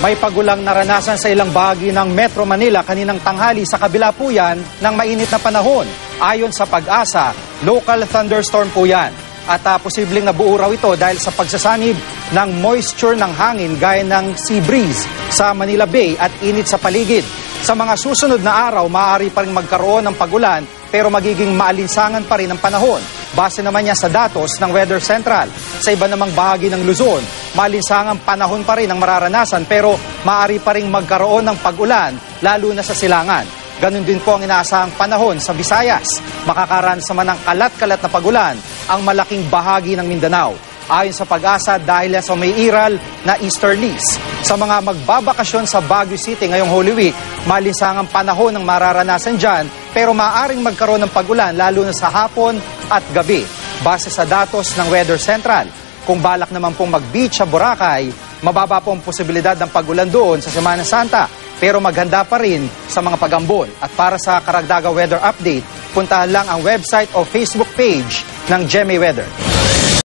May pagulang naranasan sa ilang bahagi ng Metro Manila kaninang tanghali sa kabila po yan ng mainit na panahon. Ayon sa Pag-asa, local thunderstorm po yan. At posibleng nabuo raw ito dahil sa pagsasanib ng moisture ng hangin gaya ng sea breeze sa Manila Bay at init sa paligid. Sa mga susunod na araw, maaari pa rin magkaroon ng pagulan pero magiging maalinsangan pa rin ang panahon. Base naman niya sa datos ng Weather Central. Sa iba namang bahagi ng Luzon, maalinsangang panahon pa rin ang mararanasan pero maaari pa rin magkaroon ng pag-ulan lalo na sa silangan. Ganun din po ang inaasahang panahon sa Visayas. Makakaranas naman ng kalat-kalat na pagulan ang malaking bahagi ng Mindanao. Ayon sa Pag-asa dahil sa may iral na easterlies. Sa mga magbabakasyon sa Baguio City ngayong Holy Week, malinsangang panahon ang mararanasan dyan pero maaaring magkaroon ng pagulan lalo na sa hapon at gabi. Base sa datos ng Weather Central, kung balak naman pong mag-beach sa Boracay, mababa po ang posibilidad ng pagulan doon sa Semana Santa pero maghanda pa rin sa mga pag-ambon. At para sa karagdagang weather update, puntahan lang ang website o Facebook page ng GMA Weather.